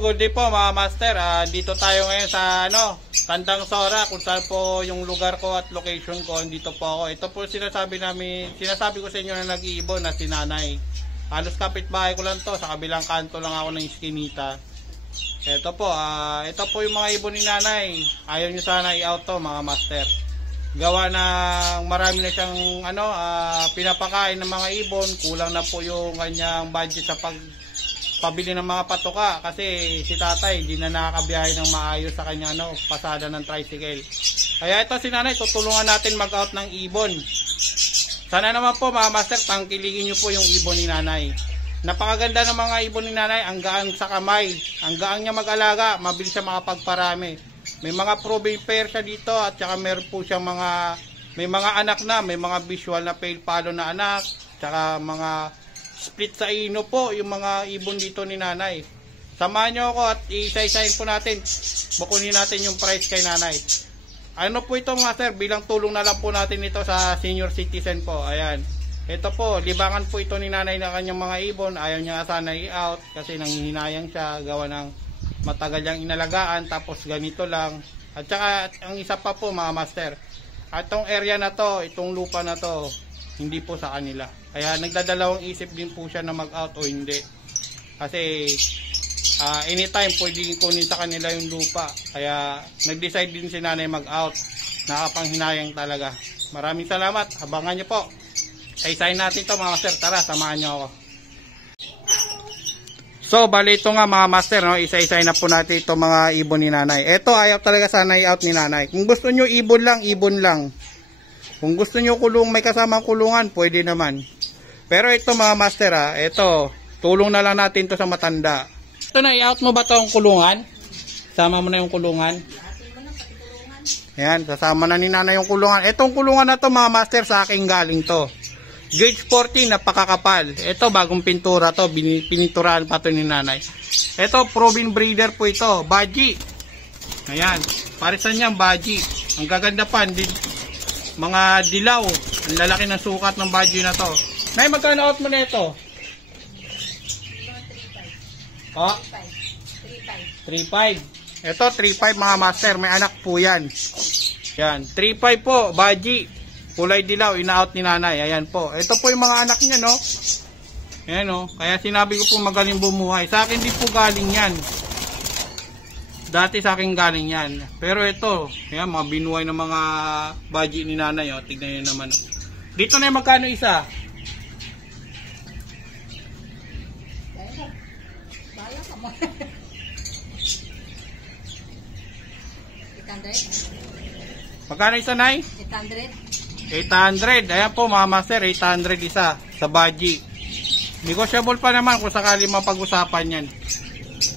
good day po mga master. Dito tayo ngayon sa Tandang Sora, kung saan po yung lugar ko at location ko. Dito po ako. Ito po sinasabi ko sa inyo na nag-iibon na si Nanay. Halos kapitbahay ko lang to, sa kabilang kanto lang ako ng iskinita. Ito po yung mga ibon ni Nanay. Ayaw nyo sana i-out to mga master. Gawa ng marami na siyang pinapakain ng mga ibon. Kulang na po yung kanyang budget sa pabili ng mga patoka kasi si tatay hindi na nakakabiyahe ng maayos sa kanya pasada ng tricycle. Kaya ito si Nanay, tutulungan natin mag-out ng ibon. Sana naman po mga master, tangkilingin nyo po yung ibon ni Nanay. Napakaganda ng mga ibon ni Nanay, ang gaan sa kamay, ang gaan niya mag-alaga, mabilis siya makapagparami. May mga proven pair siya dito at saka meron po siyang may mga anak na, may mga visual na pale palo na anak, saka mga split sa ino po yung mga ibon dito ni Nanay. Samahan nyo ako at isa-isahin po natin, bukunin natin yung price kay Nanay. Ano po ito mga sir, bilang tulong na lang po natin ito sa senior citizen po. Ayan, ito po, libangan po ito ni Nanay na kanyang mga ibon. Ayaw niya sana i-out kasi nanghihinayang siya, gawa ng matagal niyang inalagaan, tapos ganito lang. At saka ang isa pa po mga master, itong area na to, itong lupa na to, hindi po sa kanila. Kaya nagdadalawang isip din po siya na mag-out o hindi. Kasi anytime pwedeng kunin sa kanila yung lupa. Kaya nag-decide din si Nanay mag-out. Nakapanghinayang talaga. Maraming salamat. Abangan nyo po. Isa-isahin natin to mga master. Tara, samahan nyo ako. So, bali ito nga mga master, isa-isahin na po natin ito mga ibon ni Nanay. Ito, ayaw talaga sana i-out ni Nanay. Kung gusto nyo ibon lang, ibon lang. Kung gusto nyo may kasamang kulungan, pwede naman. Pero ito mga master ito, tulong na lang natin to sa matanda. Ito na, i-out mo ba to ang kulungan? Sama mo na yung kulungan. Ayan, sasama na ni Nanay yung kulungan. Itong kulungan na to mga master, sa akin galing to. Gauge 14, napakakapal. Ito, bagong pintura to, pininturahan pa to ni Nanay. Ito, proven breeder po ito, Baji. Ayan, parisan niyang Baji. Ang gaganda pa, mga dilaw. Ang lalaki ng sukat ng Baji na to. Nay, magkano out mo na ito? 3.5. Ito, 3.5 mga master. May anak po yan. Yan, 3.5 po, Baji. Kulay dilaw, ina-out ni Nanay. Ayan po. Ito po yung mga anak niya, Ayan, Kaya sinabi ko po magaling bumuhay. Sa akin din po galing yan. Dati sa akin galing yan. Pero ito, yan, mga binuhay ng mga Baji ni Nanay. Tignan nyo naman. Dito na yung magkano isa? Magkano isa, Nay? 800. Ayan po mga master, 800 isa sa Baji. Negotiable pa naman kung sakali mapag-usapan yan.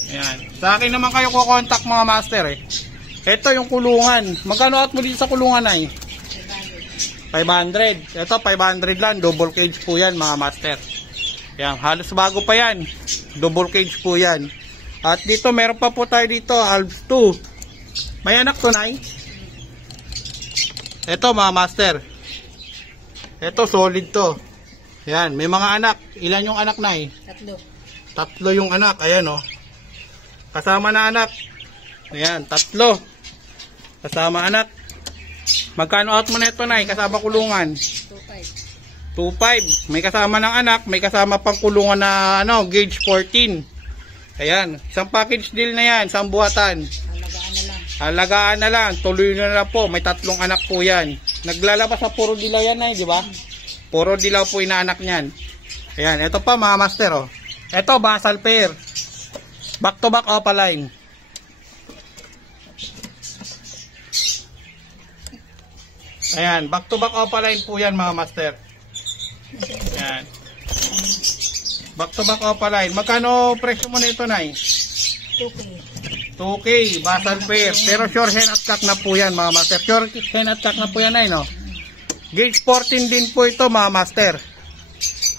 Ayan. Sa akin naman kayo kukontak mga master Ito yung kulungan. Magkano out mo dito sa kulungan ay? 500. Ito 500 lang. Double cage po yan mga master. Ayan. Halos bago pa yan. Double cage po yan. At dito meron pa po tayo dito. Alps 2. May anak to, Nay? Ito mga master. Ito solid to. Ayan. May mga anak. Ilan yung anak, Nay? 3. 3 yung anak. Ayan kasama na anak. Ayan, 3. Kasama anak. Magkano out mo na ito, Nay? Kasama kulungan. 2.5. 2.5. May kasama ng anak, may kasama pang kulungan na gauge 14. Ayan, isang package deal na yan, isang buhatan. Alagaan na lang. Tuloy na lang po. May 3 anak po yan. Naglalabas sa puro dilaw yan, Nay, di ba? Puro dilaw po inaanak niyan. Ayan, ito pa mga master, Ito, basal pair. Back to back opaline. Ayan, back to back opaline po yan mga master. Ayan. Back to back opaline. Magkano presyo mo na ito, Nay? 2K, basal pair. Pero sure hen at cock na po yan mga master. Sure hen at cock na po yan, Nay, Gauge 14 din po ito mga master.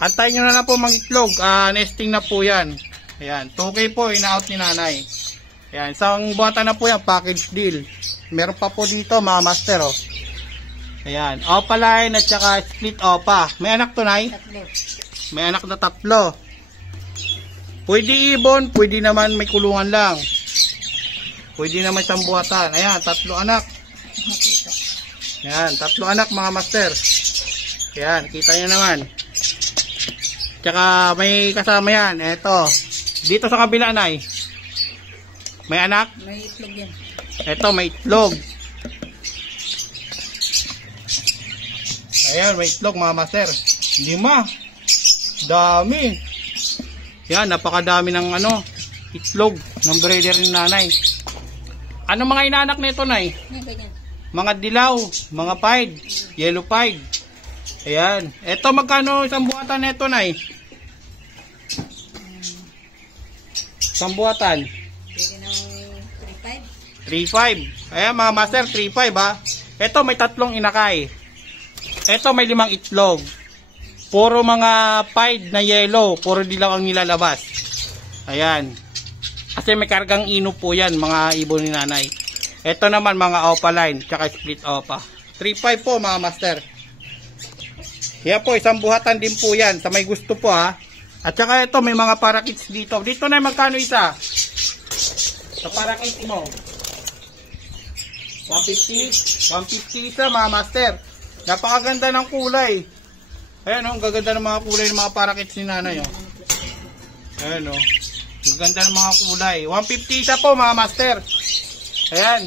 Antayin nyo na lang po mag-itlog. Nesting na po yan. Ayan, 2K po, ina-out ni Nanay. Ayan, isang buhatan na po yan, package deal. Meron pa po dito mga master, Ayan, opaline at saka split opa. May anak to, Nay? 3. May anak na 3. Pwede ibon, pwede naman may kulungan lang. Pwede naman isang buhatan. Ayan, 3 anak. Ayan, 3 anak mga master. Ayan, kita nyo naman. Tsaka may kasama yan. Eto. Dito sa kabila, Nay. May anak? May itlog yan. Eto, may itlog. Ayan, may itlog mga master. 5. Dami. Yan, napakadami ng itlog ng breeder ni nanay. Ano mga inanak nito, Nay? Mga dilaw, mga pied, yellow pied. Ayan. Eto, magkano isang buhatan nito, Nay? Isang buhatan? Pwede ng 3.5. 3.5. Ayan mga master, 3.5 ha. Ito may 3 inakay. Ito may 5 itlog. Puro mga pied na yellow. Puro dilaw ang nilalabas. Ayan. Kasi may kargang ino po yan, mga ibon ni nanay. Ito naman mga opaline, tsaka split opa. 3.5 po mga master. Yan po, isang buhatan din po yan. Sa may gusto po ha. At saka ito, may mga parakeets dito. Dito na magkano isa? Sa parakeets mo. 150. 150 isa mga master. Napakaganda ng kulay. Ayan o, ang gaganda ng mga kulay ng mga parakeets ni nanay o. Ayan o. Ang ganda ng mga kulay. 150 isa po mga master. Ayan.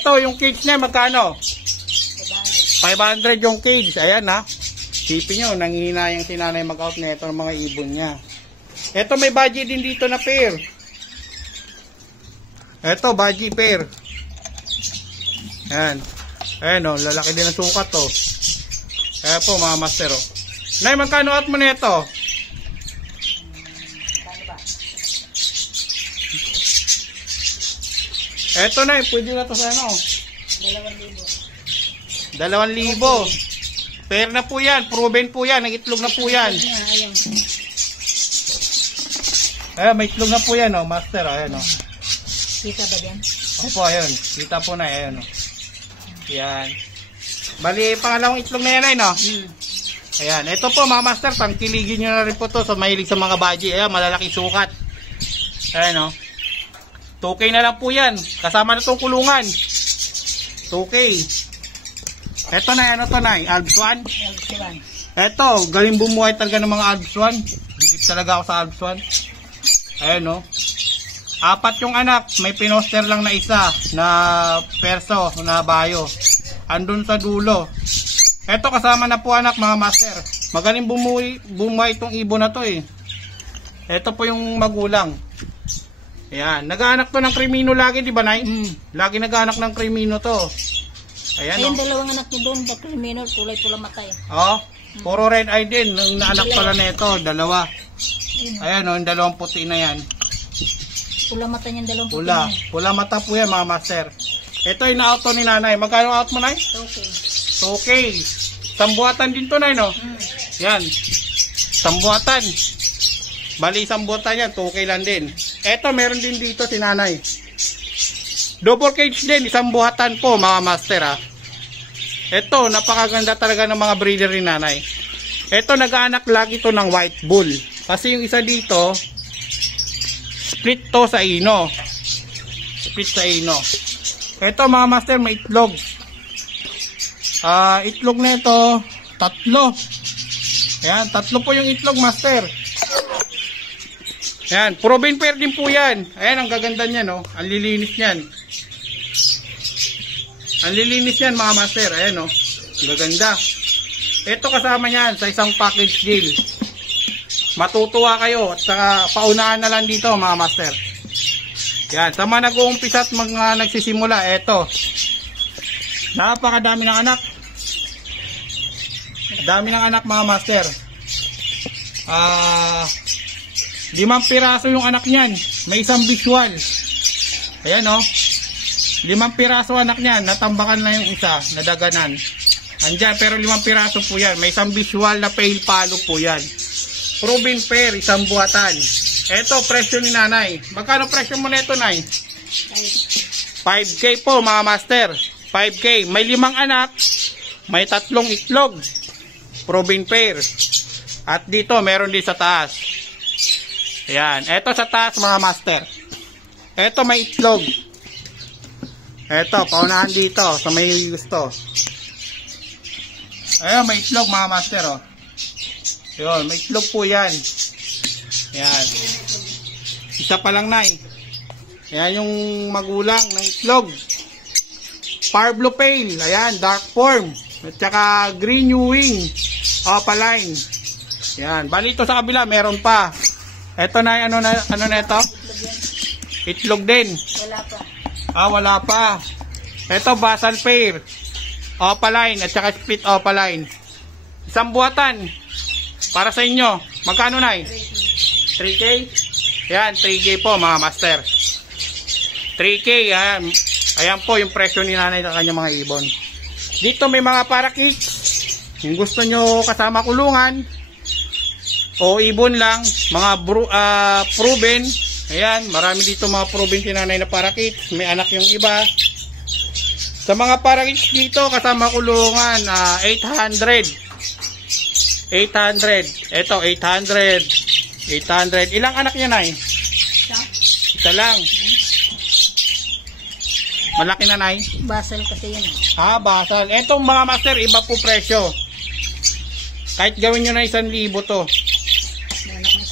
Ito yung cage niya magkano? 500 yung cage. Ayan ha. Sipin nyo, nanghihinayang si nanay mag-out na ito ng mga ibon niya. Ito may budgie din dito na pair. Ito budgie pair. Ayan. Ayan o, lalaki din ang sukat o. Ayan po mga master o. Nay, magkano out mo na ito? Eto na, pwede na to sa 2,000. 2,000. Fair na po yan, proven po yan, nag-itlog na po yan. Ayan, may itlog na po yan, master. Ayan, Kita ba yan? Opo, ayan. Kita po na, ayan. Yan. Bali, pangalawang itlog na yan, no? Ayan, ito po mga master, tangkiligin nyo na rin po to sa mahilig sa mga budgie. Ayan, malalaki sukat. Ayan, 2K na lang po yan. Kasama na itong kulungan. 2K. Ito na, ano to na? Alps 1? Ito, galing bumuhay talaga ng mga Alps 1. Dikit talaga ako sa Alps 1. Ayan, 4 yung anak. May pinoster lang na isa na perso na bayo. Andun sa dulo. Ito kasama na po anak mga master. Magaling bumuhay itong ibon na to eh. Ito po yung magulang. Ayan, nag-aanak to ng krimino lagi, di ba, Nay? Lagi nag-aanak ng krimino to. Ayan, Ayun, dalawang anak niya doon, the criminal, kulay pula matay. Puro red eye din. Ang naanak pala nito, 2. Ayan, yung 2 puti na yan. Pula mata niya, 2 puti Pula. Pula mata po yan, mga master. Ito yung na-out ni nanay. Magkano out mo, Nay? Okay. Sambuatan din to, Nay, no? Yan. Sambuatan. Bali, sambuatan yan. 2K lang din. Eto, meron din dito si nanay. Double cage din. Isang buhatan po, mga master, ha. Eto, napakaganda talaga ng mga breeder ni nanay. Eto, nag-aanak lagi to ng white bull. Kasi yung isa dito, split to sa ino. Split sa ino. Eto, mga master, may itlog. Itlog na ito, 3. Ayan, 3 po yung itlog, master. Ayan, proven pair din po yan. Ayan, ang gaganda niyan, ang lilinis niyan. Ang lilinis niyan, mga master. Ayan, ang gaganda. Ito kasama niyan sa isang package deal. Matutuwa kayo at saka paunahan na lang dito, mga master. Ayan, sa mga nag-uumpisa at mga nagsisimula, eto. Napakadami ng anak. Dami ng anak, mga master. 5 piraso yung anak niyan. May isang visual. Ayan 5 piraso anak niyan. Natambakan na yung isa. Nadaganan. Andyan, pero 5 piraso po yan. May isang visual na pale palo po yan. Proven pair, isang buhatan. Eto, presyo ni nanay. Magkano presyo mo nito, Nay? 5K po, mga master. 5K. May 5 anak. May 3 itlog. Proven pair. At dito, meron din sa taas. Ayan. Ito sa taas mga master. Ito may itlog. Ito, paunahan dito sa may gusto. Ayan, may itlog mga master, oh. Yun, may itlog po yan. Ayan. Isa pa lang, Nay. Ayan yung magulang ng itlog. Far Blue Pale. Ayan, dark form. At saka green new wing. Opaline. Ayan. Bali ito sa kabila, meron pa. Ito na, ano na ito? Itlog din. Wala pa. Wala pa. Ito, basal pair. Opaline at saka split opaline. Isang buwatan. Para sa inyo. Magkano, Nay? 3K? Ayan, 3K po mga master. 3K, ayan. Ayan po yung presyo ni nanay sa kanyang mga ibon. Dito may mga parakeets. Kung gusto nyo kasama kulungan o ibon lang, mga proven. Ayan, marami dito mga proven si nanay na parakeets. May anak yung iba. Sa mga parakeets dito kasama kulungan, 800. 800. Ito, 800. 800. Ilang anak niya, Nay? Isa lang. Malaki na, Nay? Basal kasi yan. Basal. Etong mga master, iba po presyo. Kahit gawin nyo na 1,000 to.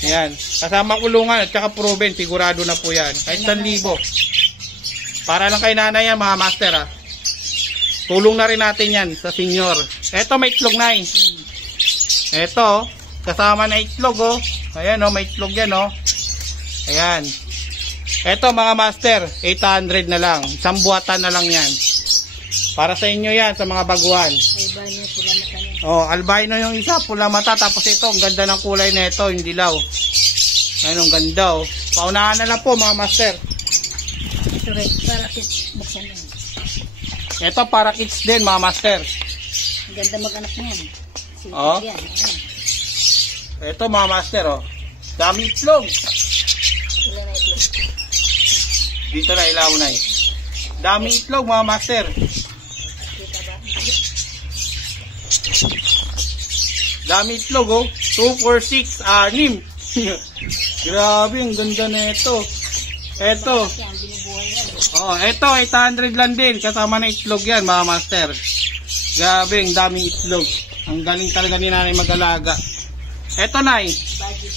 Ayan. Kasama kulungan at saka proven. Sigurado na po yan. Kahit 1,000. Para lang kay nanay yan, mga master, ha. Tulong na rin natin yan sa senior. Eto, may itlog, Nay. Eto, kasama na itlog, oh. Ayan, oh, may itlog yan, oh. Ayan. Eto, mga master, 800 na lang. Isang buwatan na lang yan. Para sa inyo yan, sa mga baguhan. Albino, pula mata niya. Oh, albino yung isa, pula mata. Tapos ito, ang ganda ng kulay na ito, yung dilaw. Ayan, ang ganda, oh. Paunahan na lang po, mga master. Ito rin, para buksan yan. Ito, para kids din, mga master. Ang ganda mag-anak niyan. Oh. Yan. Ayan. Ito, mga master, oh. Dami itlog. Ilan na ito? Dito na ilaw, Nay. Dami itlog, mga master. Kita ba? Dami itlog, oh. 2, 4, 6, 6. Grabe, ang ganda na ito. Ito. Kasi ang binubuhay yan. Oh, ito, 800 lang din. Kasama na itlog yan, mga master. Grabe, ang daming itlog. Ang galing talaga ni nanay mag-alaga. Ito, Nay. Budget.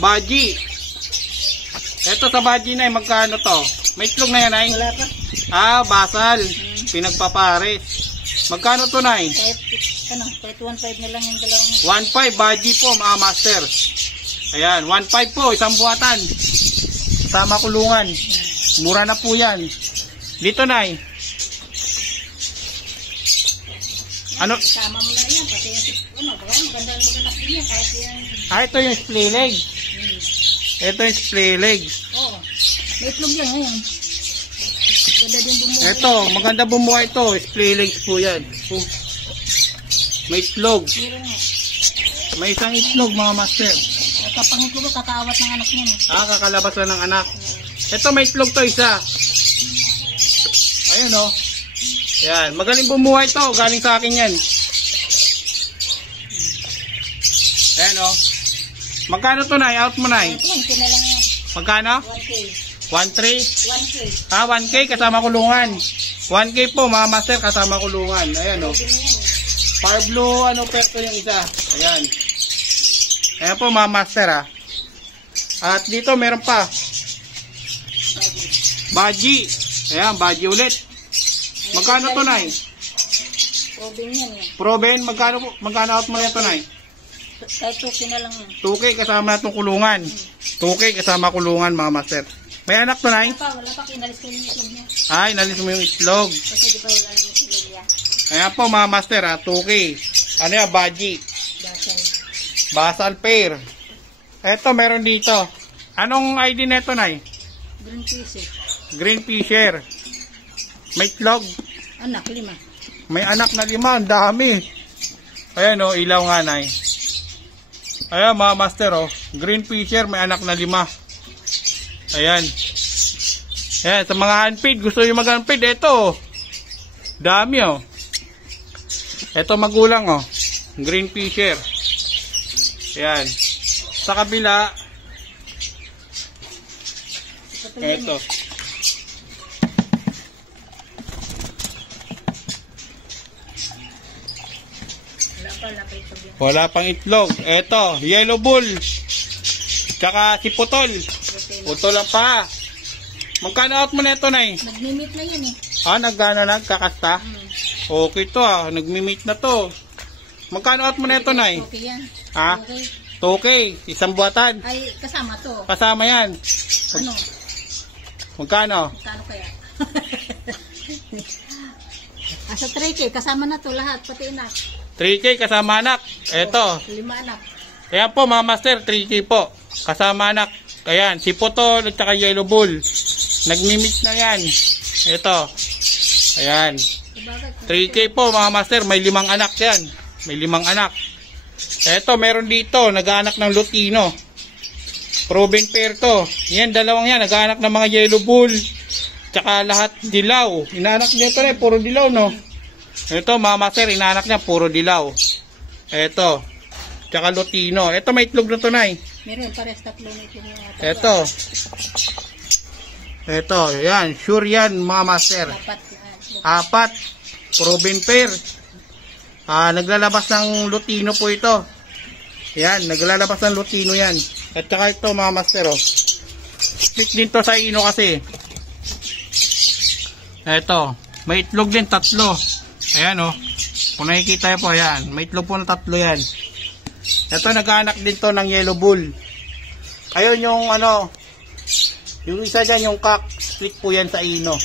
Baji. Ito sa baji, Nay, magkano to? May itlog na yan, Nay? Wala pa. Basal. Pinagpapares. Magkano to, Nay? Kahit 1.5 na lang yung dalawang. 1.5 baji po, mga master. Ayan, 1.5 po, isang buwatan. Sama kulungan. Mura na po yan. Dito, Nay. Ano? Sama mo na yan. Pati yung, baka maganda din yan. Kahit yan. Ito yung splay leg. Ito yung splay leg. Oo. May itlog yan ngayon. Ganda din bumuhay. Ito, maganda bumuhay ito. Splay legs po yan. May itlog. Meron nga. May isang itlog, mga master. Kapag itlog, kakaawat ng anak niyan. Kakalabas na ng anak. Ito, may itlog to, isa. Ayun, oh. Yan, magaling bumuhay ito. Galing sa akin yan. Ayan, oh. Magkano to, Nay? Out mo, Nay. Ito lang, na lang yan. Magkano? 1K. 1.3? 1K. 1K kasama kulungan. 1K po, mga master, kasama kulungan. Ayan, oh. Pwede na yan. Far blue, perto yung isa. Ayan. Ayan po, mga master, ha. At dito, meron pa. Baji. Ayan, baji ulit. Magkano to, Nay? Proven yan yan. Proven, magkano out mo na ito, Nay? Kahit 2K na lang yan. 2K kasama itong kulungan. 2K kasama kulungan, mga master. May anak to, Nay? Wala pa, kinalis ko yung itlog niya. Ay, nalis mo yung itlog. Kasi di ba wala yung itlog niya. Ayan po, mga master, ha. 2K. Ano yan, baji. Dasal. Basal pair. Eto, meron dito. Anong ID neto, Nay? Green piece eh. Green Fisher. May itlog. Anak, 5. May anak na 5. Ang dami. Ayan, oh. Ilaw nga, Nay. Ayan, mga master, oh. Green Fisher, may anak na 5. Ayan. Ayan, sa mga handfeed. Gusto nyo mag-handfeed. Eto, oh. Dami, oh. Eto, magulang, oh. Green Fisher. Ayan. Sa kabila, Ito. Wala pang itlog. Ito, yellow bull. Tsaka si putol. Putol lang pa. Magkano out mo na ito, Nay? Nag-meet na yan eh. Nagkakasta? Okay to nagmi-meet na to. Magkano out mo na ito, Nay? Okay yan. Okay. Okay. Isang buwatan. Ay, kasama to. Kasama yan. Ano? Magkano? Magkano kaya? Sa 3K, kasama na to lahat, pati anak. 3K kasama anak. Ito. 5 anak. Ayan po mga master, 3K po. Kasama anak. Ayan, si putol at saka yellow bull. Nagmi-mix na yan. Ito. Ayan. 3K po mga master, may 5 anak yan. May 5 anak. Ito, meron dito, nag-aanak ng Lutino. Proven pair to. Yan, dalawang yan, nag-aanak ng mga yellow bull. Tsaka lahat dilaw. Inaanak nito na puro dilaw, no? Ito, mga master, inaanak niya, puro dilaw. Ito. Tsaka Lutino. Ito, may itlog na to, Nay. Meron, pares 3 na itlog na. Ito. Ito, yan. Sure yan, mga master. 4. Proven pair. Naglalabas ng Lutino po ito. Yan, naglalabas ng Lutino yan. At saka ito, mga master, Stick din to sa ino kasi. Ito, may itlog din 3. Ayan kung nakikita po, ayan, may itlog po na 3 yan. Ito, nag-aanak din to ng yellow bull. Ayun yung yung isa dyan, yung cock, stick po yan sa ino.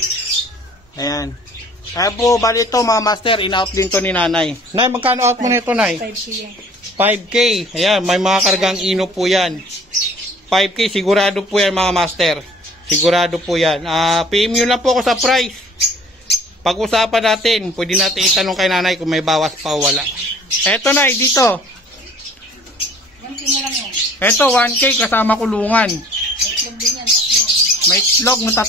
Ayan. Kaya po, bali ito mga master, in-out din to ni nanay. Nay, magkano out mo nito, Nay? 5K yan. 5K. Ayan, may mga kargang ino po yan. 5K, sigurado po yan mga master. Sigurado po yan. PM nyo lang po ako sa price. Pag-usapan natin, pwede natin itanong kay nanay kung may bawas pa o wala. Eto, Nay, dito. 1K na lang yan. Eto, 1K kasama kulungan. May itlog din yan, 3. May itlog na 3.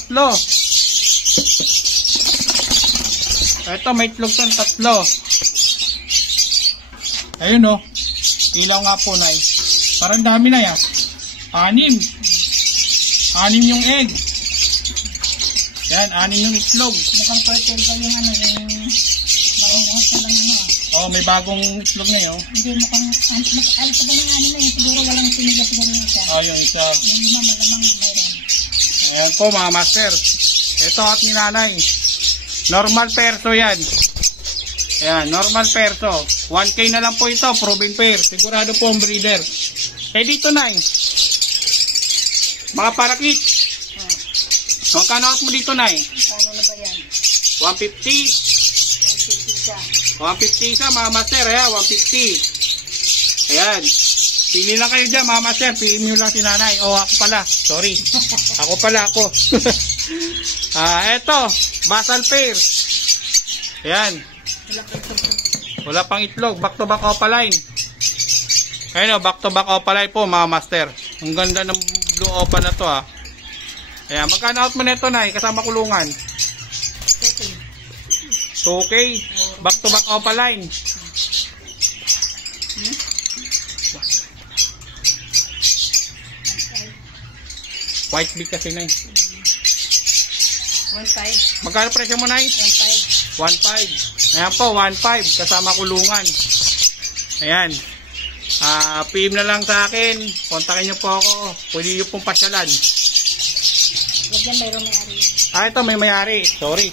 Eto, may itlog ng 3. Ayun, ilaw nga po, Nay. Parang dami na yan. 6 yung egg. Yan, 6 yung itlog. Mukhang fertile pa yung bagong ka lang may bagong itlog na yun. Hindi, mukhang alpa ba ng na yun. Siguro walang sinigas na yung isa. Yung isa. Yung 5, malamang mayroon. Ayan po mga master. Ito at ni nanay. Normal perso yan. Ayan, normal perso. 1K na lang po ito, proven pair. Sigurado po ang breeder. Dito, Nay. Mga parakit. Magkano out mo dito, Nay? Kano na ba yan? 150. 150 isa, mga master. Ayan, 150. Ayan. Pili lang kayo dyan, mga master. Pili nyo lang si nanay. Ako pala. Sorry. Ako. Eto. Basal pair. Ayan. Wala pang itlog. Back to back opaline. Ayan, back to back opaline po, mga master. Ang ganda ng blue opa na to, Ayan, magkano out mo na ito, Nay? Kasama kulungan. 2K. Back to back opaline. White big kasi, Nay. 1.5. Magkano presyo mo, Nay? 1.5. 1.5. Ayan po, 1.5. Kasama kulungan. Ayan. PM na lang sa akin. Kontakin nyo po ako. Pwede nyo pong pasyalan. Huwag yan, mayroon may-ari yan. Ito may may-ari. Sorry.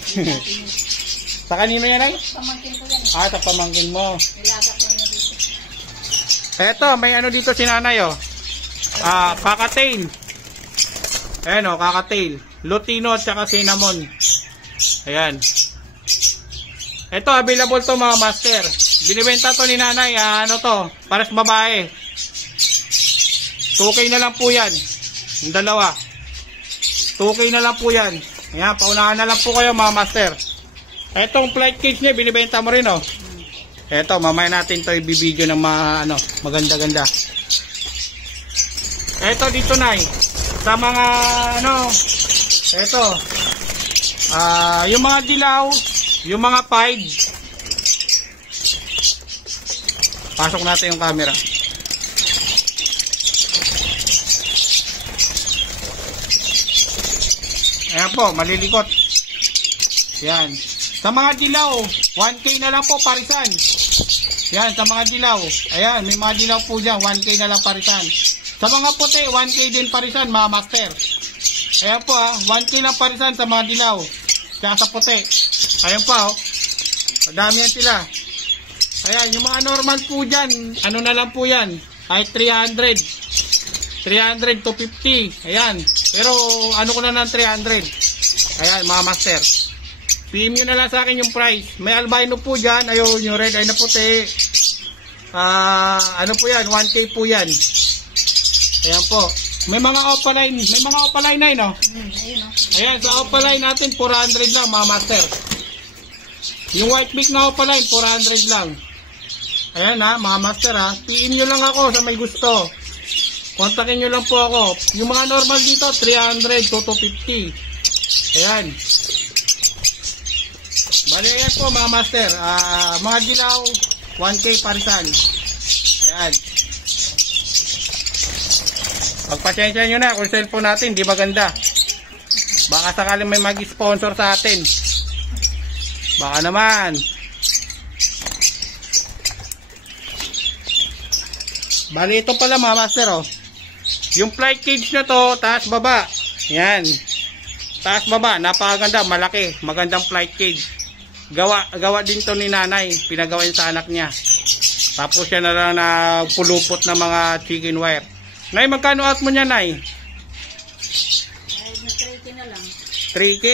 Sa kanino yan, Nay? Pamangkin ko yan. Sa pamangkin mo. Nilaga ko na dito. Eto, may dito si nanay, kakatail. Ayan, kakatail. Lutino at saka cinnamon. Ayan. Ito, available to, mga master. Binibenta to ni nanay, pares babae. 2K na lang po yan. Yung dalawa. 2K na lang po yan. Ayan, paunahan na lang po kayo, mga master. Etong flight cage niya, binibenta mo rin, Eto, mamaya natin to i-video ng maganda-ganda. Eto dito, Nay. Sa mga, eto. Yung mga dilaw, yung mga pied. Pasok natin yung camera. Ayan po, malilikot. Yan. Sa mga dilaw, 1K na lang po parisan. Yan, sa mga dilaw. Ayan, may mga dilaw po dyan, 1K na lang parisan. Sa mga puti, 1K din parisan, mga master. Ayan po 1K lang parisan sa mga dilaw. Kaya sa puti. Ayan pa madami yan sila. Ayan, yung mga normal po dyan, ano na lang po yan, ay 300 to 50. Ayan, pero ano ko na ng 300. Ayan, mga master. PM nyo na lang sa akin yung price. May albino po dyan, ayun, yung red eye na puti. Ano po yan, 1K po yan. Ayan po. May mga opaline na yun, no? Ayun, Ayan, sa opaline natin, 400 lang, mga master. Yung white beak na opaline, 400 lang. Ayan mga master PM nyo lang ako sa may gusto. Kontakin nyo lang po ako. Yung mga normal dito, 300 to 250. Ayan. Bali, ayan po mga master. Mga dilaw, 1K parisan. Ayan. Pagpasensya nyo na kung cellphone natin, di maganda. Baka sakaling may mag-sponsor sa atin. Baka naman. Bali, ito pala mga master yung flight cage na to, taas baba. Yan. Taas baba, napakaganda, malaki, magandang flight cage. Gawa din to ni nanay, pinagawa yun sa anak niya. Tapos siya na lang na pulupot ng mga chicken wire. Nay, magkano out mo niya, Nay? Ay, 3K na lang. 3K.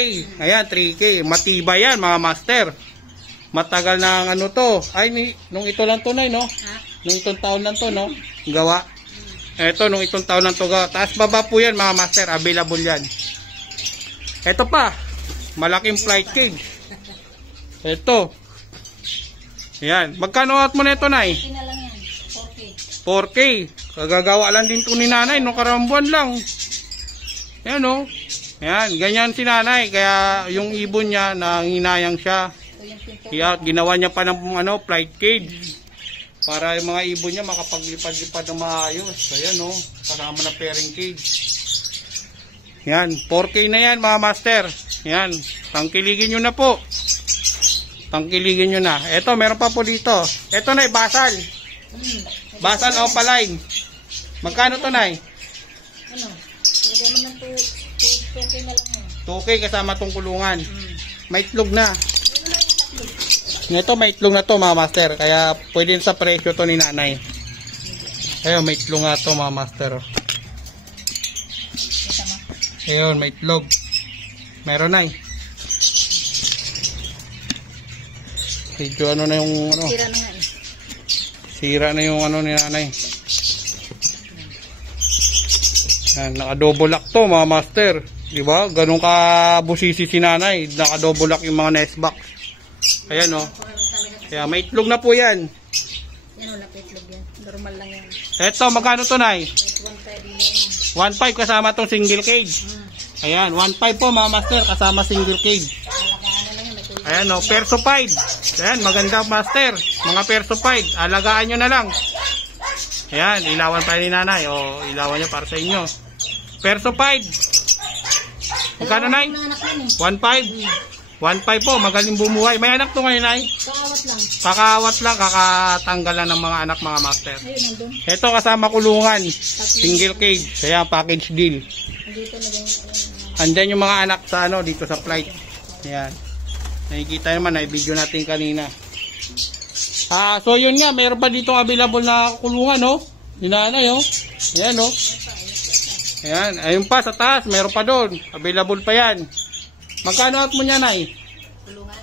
Ayan, 3K. Matibay yan, mga master. Matagal na ano to. Ay, nung ito lang to, Nay, no? Ha? Nung itong taon lang to, no? Gawa. Eto, nung itong taon lang to gawa. Taas baba po yan, mga master. Available yan. Eto pa. Malaking flight cage. Eto. Ayan. Magkano out mo na ito, Nay? 3K na lang yan. 4K. 4K. Kagagawa lang din to ni nanay, no? Karambuan lang. Yan, no? Yan, ganyan si nanay. Kaya yung ibon niya, nanginayang siya. Ito yung pinto. Kaya ginawa niya pa ng flight cage. Para yung mga ibon niya makapaglipad-lipad ng maayos. Ayan, no? Kasama na pairing cage. Yan, 4K na yan, mga master. Yan, tangkiligin nyo na po. Tangkiligin nyo na. Eto, meron pa po dito. Eto na, basal. Basal opaline. Magkano to, Nay? Ano? Pwede naman 2K na lang yan. 2K kasama tong kulungan. May itlog na. Ito may itlog na to, mga master. Kaya pwede sa presyo to ni nanay. Ayun, may itlog na to, mga master. Ayun, may itlog. Meron, Nay. Medyo ano na yung ano. Sira na nga eh. Sira na yung ano ni nanay. Yan, naka-double lock to, mga master. Di ba? Ganun ka busisi si nanay. Naka-double lock yung mga nest box. Ayan, oh. Kaya may itlog na po yan. Yan wala pa itlog yan. Normal lang yan. Eto, magkano to, Nay? 1.5 din yan. 1.5 kasama tong single cage. Ayan, 1.5 po, mga master, kasama single cage. Alagaan na lang yan. Ayan, oh, persofied. Ayan, maganda, master. Mga persofied. Alagaan nyo na lang. Ayan, ilawan pa ni nanay. O, ilawan nyo para sa inyo. Persofied. Magkano, Nay? 1.5? 1.5 po, magaling bumuhay. May anak to ngayon, Nay? Kaawat lang. Kakawat lang, kakatanggal lang ng mga anak, mga master. Ayun, nandun. Ito, kasama kulungan. Single cage. Ayan, package deal. Dito na ganyan. Andyan yung mga anak sa ano, dito sa flight. Ayan. Nakikita naman, na-video natin kanina. So yun nga, mayroon pa dito available na kulungan, no? Yung nanay, oh. Ayan, no? Ayan, ayun pa sa taas, mayroon pa doon. Available pa yan. Magkano out mo niya, Nay? Kulungan?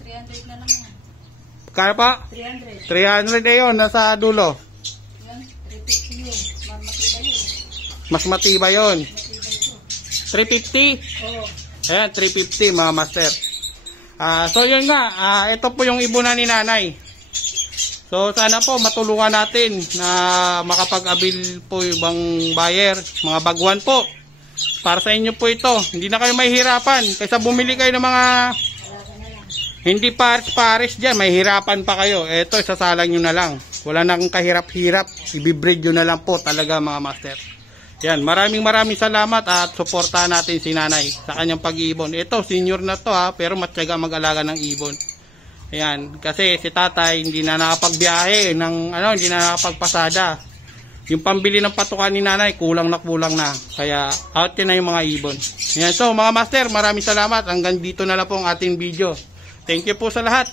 300 na lang yan. Kaya pa? 300. 300 na yun, nasa dulo. Yan, 350 yun. Matibay yun. Mas matibay yun. Matibay ito. 350? Oo. Ayan, 350, mga master. So yun nga, ito po yung ibunan ni nanay. So sana po matulungan natin na makapag-abil po yung ibang buyer, mga baguhan po. Para sa inyo po ito, hindi na kayo mahihirapan. Kaysa bumili kayo ng mga hindi pares-pares dyan, mahihirapan pa kayo. Ito, isasalang nyo na lang. Wala nang kahirap-hirap, ibibreed nyo na lang po talaga, mga master. Yan, maraming salamat at suportahan natin si nanay sa kanyang pag-iibon. Ito, senior na to ha, pero matyaga mag-alaga ng ibon. Ayan, kasi si tatay hindi na nakapagbiyahe ng hindi na nakapagpasada. Yung pambili ng patukan ni nanay, kulang na. Kaya out na yung mga ibon. Ayan, so mga master, maraming salamat. Hanggang dito na lang po ang ating video. Thank you po sa lahat.